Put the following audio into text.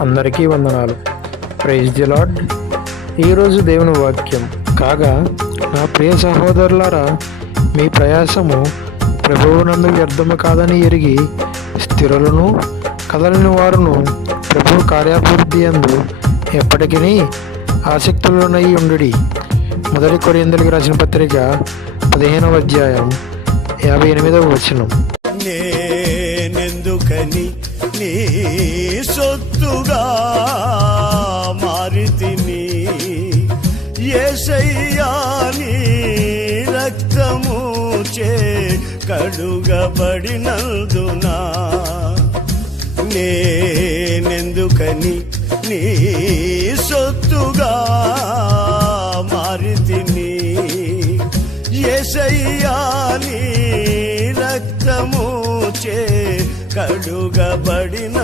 అందరికీ వందనాలు. Praise the lord. ఈరోజు దేవుని వాక్యం కాగా, నా ప్రియ సహోదరులారా, మీ ప్రయాసము ప్రభువునందు వ్యర్థము కాదని ఎరిగి స్థిరులను కదలని వారును ప్రభు కార్యాభివృద్ధి యందు ఎప్పటికీ ఆసక్తులనై ఉండుడి. మొదటి కొరింథీయులకు రాసిన పత్రిక 15వ అధ్యాయం 58వ వచనం. నేనెందుకని నీ సొత్తుగా మారితిని, యేసయ్యా నీ రక్తము చే కడుగబడినందునా. నేనెందుకని నీ సొత్తుగా మారితిని, యేసయ్యా నీ రక్తము చే కడుగబడిన